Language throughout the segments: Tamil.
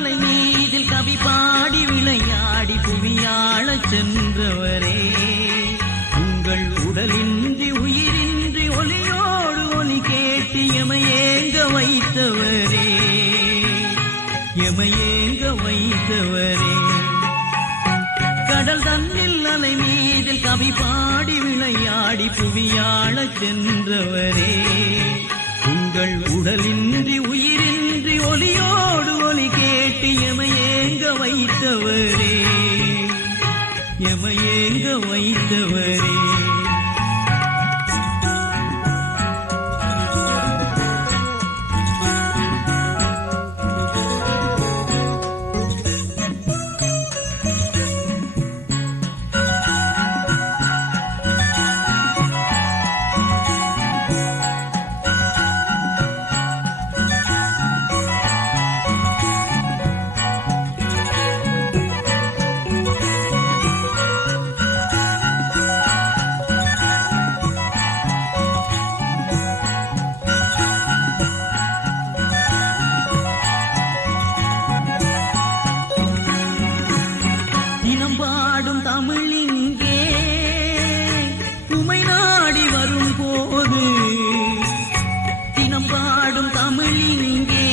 அலை மீதில் கவி பாடி விளையாடி புவியாளச் சென்றவரே, உங்கள் உடலின்றி உயிரின்றி ஒலியோடு ஒலி கேட்டு எமையேங்க வைத்தவரே, எமையேங்க வைத்தவரே. கடல் தன்னில் அலை மீதில் கவி பாடி விளையாடி புவியாளச் சென்றவரே, உங்கள் உடலின்றி உயிரின்றி ஒலியோடு ஒலி கேட்டு எமையேங்க வைத்தவரே, எமையேங்க வைத்தவரே. பாடும் தமிழிங்கே உமை நாடி வரும் போது, தினம் பாடும் தமிழிங்கே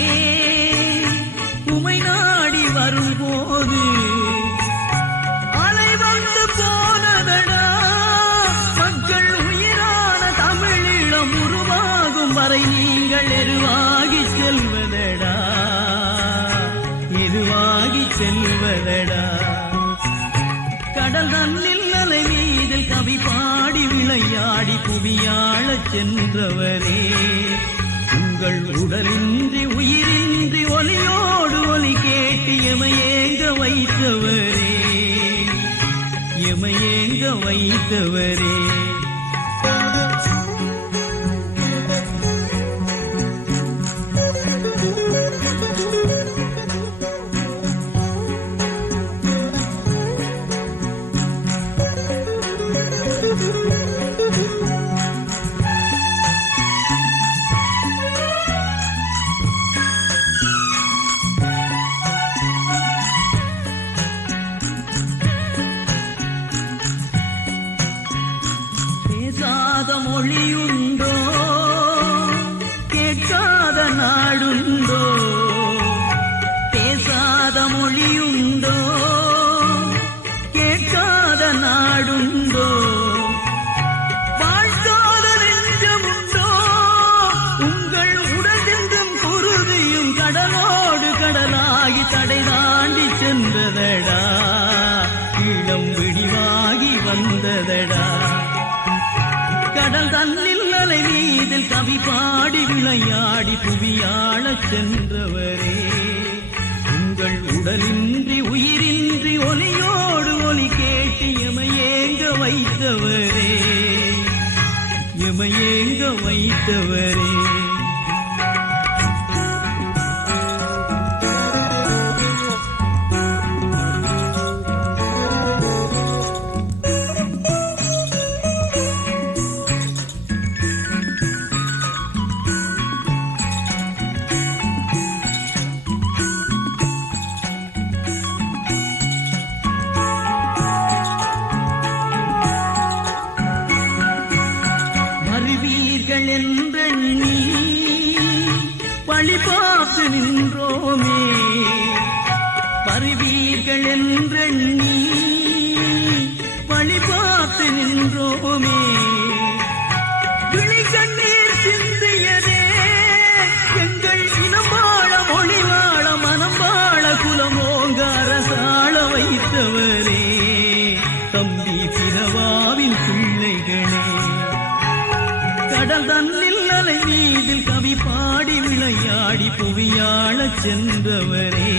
உமை நாடி வரும் போது, அலை வந்து போனதடா மக்கள் உயிரான தமிழீழம் உருவாகும் வரை நீங்கள் எருவாகி செல்வதடா, எருவாகி செல்வதடா. கடல் தன்னில் அலை மீதில் கவி பாடி விளையாடி புவியாளச் சென்றவரே, உங்கள் உடலின்றி உயிரின்றி ஒலியோடு ஒலி கேட்டு எமையேங்க வைத்தவரே, எமையேங்க வைத்தவரே. பேசாத மொழியுண்டோ, கேட்காத நாடுண்டோ, பேசாத மொழியுண்டோ, கேட்காத நாடுண்டோ, வாழ்க்காத நெஞ்சமுண்டோ, உங்கள் உடலென்றும் குருதியும் கடலோடு கடலாகி தடை தாண்டி சென்றதடா, இளம் விடிவாகி வந்ததடா. கடல் தன்னில் அலை மீதில் கவி பாடி விளையாடி புவியாளச் சென்றவரே, உங்கள் உடலின்றி உயிரின்றி ஒலியோடு ஒலி கேட்டு எமையேங்க வைத்தவரே, எமையேங்க வைத்தவரே. வருவீர்கள் என்றெண்ணி பழி பார்த்து நின்றோமே, வருவீர்கள் என்றெண்ணி பழி பார்த்து நின்றோமே, விழி கண்ணீர் சிந்தியதே எங்கள் இனம் வாழ மொழி வாழ மனம் வாழ குலமோங்க அரசாள வைத்தவரே, தம்பி பிறவாவின் பிள்ளைகளே. கடல் தன்னில் அலை மீதில் கவி பாடி விளையாடி புவியாளச் சென்றவரே,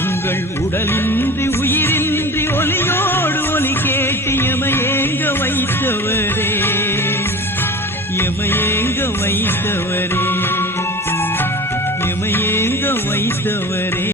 உங்கள் உடலின்றி உயிரின்றி ஒலியோடு ஒலி கேட்டு எமையேங்க வைத்தவரே, எமையேங்க வைத்தவரே, எமையேங்க வைத்தவரே.